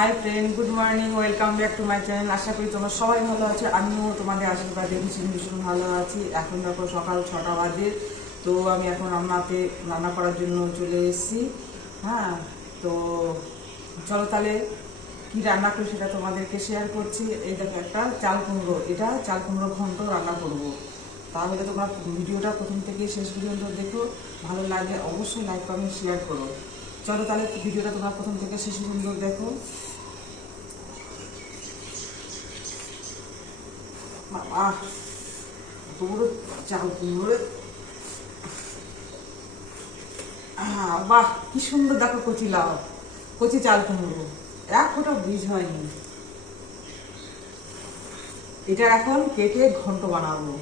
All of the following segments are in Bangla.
Hi friend good morning welcome back to my channel আশা করি তোমরা সবাই ভালো আছো। আমিও তোমাদের আশীর্বাদে ভীষণ ভীষণ ভালো আছি। এখন দেখো সকাল ছটা বাজে। তো আমি এখন রান্নাতে, রান্না করার জন্য চলে এসেছি। হ্যাঁ তো চলো তাহলে কি রান্না করি সেটা তোমাদেরকে শেয়ার করছি। এই দেখো একটা চাল কুমড়ো। এটা চাল কুমড়ো ঘন্ট রান্না করব। তাহলে তোমরা ভিডিওটা প্রথম থেকে শেষ পর্যন্ত দেখো। ভালো লাগলে অবশ্যই লাইক কমেন্ট শেয়ার করো। চলো তাহলে ভিডিওটা তোমরা প্রথম থেকে শেষ পর্যন্ত দেখো। বাহ, কি সুন্দর দেখো কচি লাউ, কচি চাল কুমড়ো। এক ফোঁটা বীজ হয়নি। এটা এখন কেটে ঘন্ট বানাবো।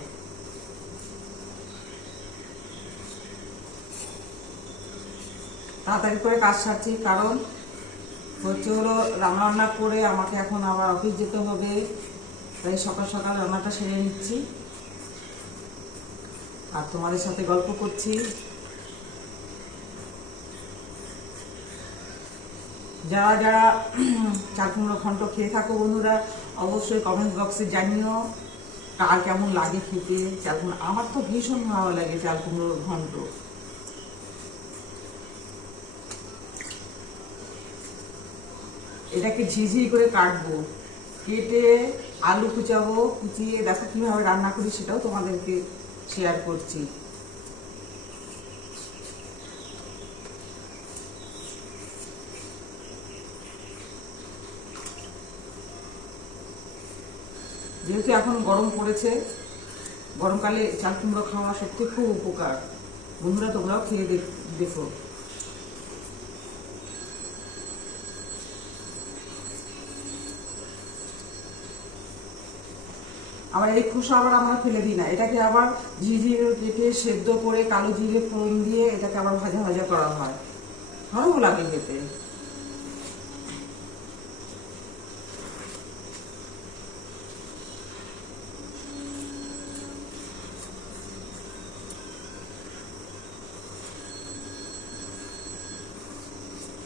তাড়াতাড়ি করে কাজ সারছি, কারণ হচ্ছে হলো রান্না করে আমাকে এখন আবার অফিস যেতে হবে। তাই সকাল সকাল রান্নাটা সেরে নিচ্ছি। আর তোমাদের সাথে গল্প করছি। যারা যারা চাল কুমড়ো ঘন্ট খেয়ে থাকো বন্ধুরা, অবশ্যই কমেন্ট বক্সে জানিও কার কেমন লাগে খেতে চাল কুমড়ো। আমার তো ভীষণ ভালো লাগে চাল কুমড়োর ঘন্ট। এটাকে ঝিঝি করে কাটবো। কেটে আলু কুচাবো কুচিয়ে দেখো কীভাবে রান্না করি সেটাও তোমাদেরকে শেয়ার করছি। যেহেতু এখন গরম পড়েছে, গরমকালে চাল কুমড়ো খাওয়া সত্যি খুব উপকার। বন্ধুরা তোমরাও খেয়ে দেখ- আবার এই খোসা আবার আমরা ফেলে দিই না। এটাকে আবার ঝিঝিরে কেটে সেদ্ধ করে কালো জিরে ফোড়ন দিয়ে এটাকে আবার ভাজা ভাজা করা হয়। ভালো লাগে খেতে।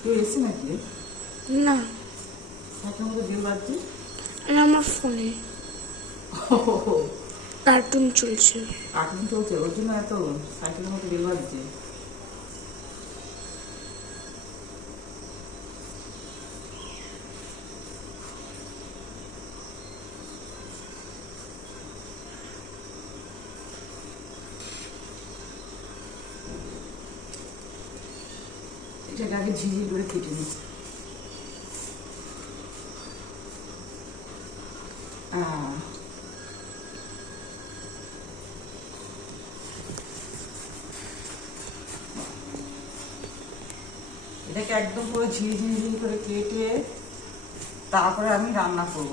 তুই এসে নাকি? না। সাথে মতো বিল বাজছে আমার ফোনে। কার্টুন চলছে। কার্টুন চলছে, ওর জন্য এত সাইকেলের মতো বিল বাজছে এটাকে আগে ঝিঝি করে কেটে নিই আহ এটাকে একদম পুরো ঝিরি ঝিরি ঝিরি করে কেটে তারপরে আমি রান্না করব।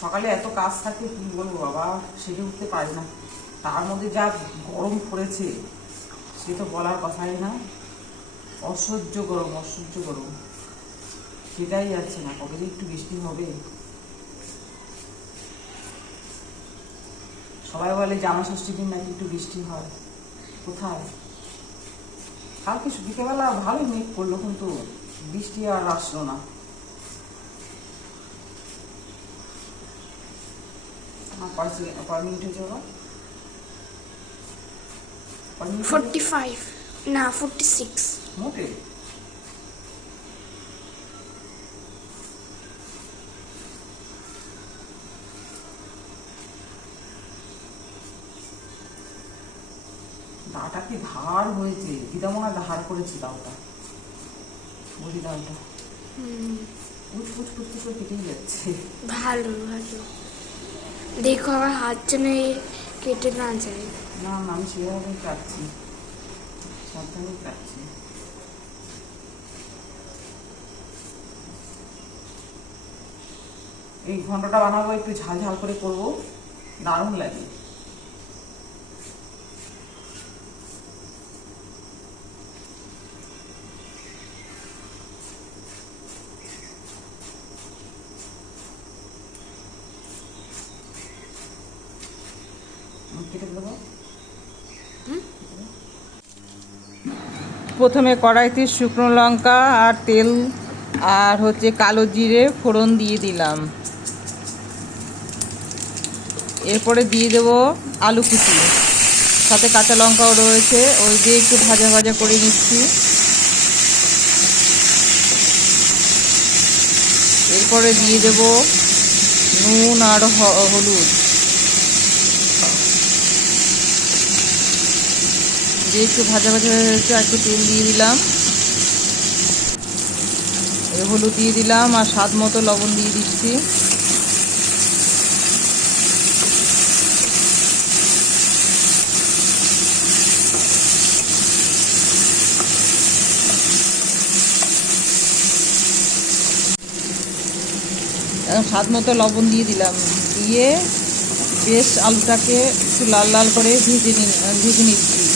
সকালে এত কাজ থাকে, কি বলব বাবা? সেরে উঠতে পারি না। তার মধ্যে যা গরম পড়েছে, সে তো বলার কথাই না। অসহ্য গরম অসহ্য গরম। সেটাই যাচ্ছে না, কবে যে একটু বৃষ্টি হবে। সবাই বলে জামা ষষ্ঠীর দিন নাকি একটু বৃষ্টি হয়। কোথায়? কালকে বিকেলবেলা ভালোই মেঘ পড়ল কিন্তু বৃষ্টি আর আসলো না। হয়েছে? ফোরটি ফাইভ না ফোরটি সিক্স মোটে দাটা কি ধার হয়েছে দিদা মনে হয় ধার করেছে দাওটা বুঝি দাওটা উঠ উঠ উঠ করে কেটেই যাচ্ছে ভালো ভালো দেখো আমার হাত যেন কেটে না যায়। না আমি সেভাবেই কাটছি। সাবধানেই কাটছি। এই ঘন্টাটা বানাবো, একটু ঝাল ঝাল করে করব। দারুণ লাগে। প্রথমে কড়াইতে শুকনো লঙ্কা আর তেল আর হচ্ছে কালো জিরে ফোড়ন দিয়ে দিলাম। এরপরে দিয়ে দেবো আলু কুচি। সাথে কাঁচা লঙ্কাও রয়েছে, ওই দিয়ে একটু ভাজা ভাজা করে নিচ্ছি। এরপরে দিয়ে দেব নুন আর হলুদ। দিয়ে একটু ভাজা ভাজা হয়ে গেছে আর একটু তেল দিয়ে দিলাম। হলুদ দিয়ে দিলাম, আর স্বাদ মতো লবণ দিয়ে দিচ্ছি। স্বাদ মতো লবণ দিয়ে দিলাম। দিয়ে বেশ আলুটাকে একটু লাল লাল করে ভেজে নি ভেজে নিচ্ছি।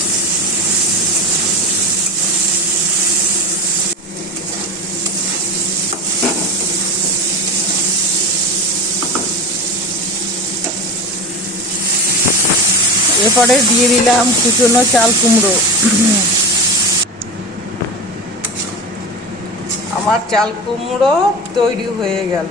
এরপরে দিয়ে দিলাম কুচনো চাল কুমড়ো। আমার চাল কুমড়ো তৈরি হয়ে গেল।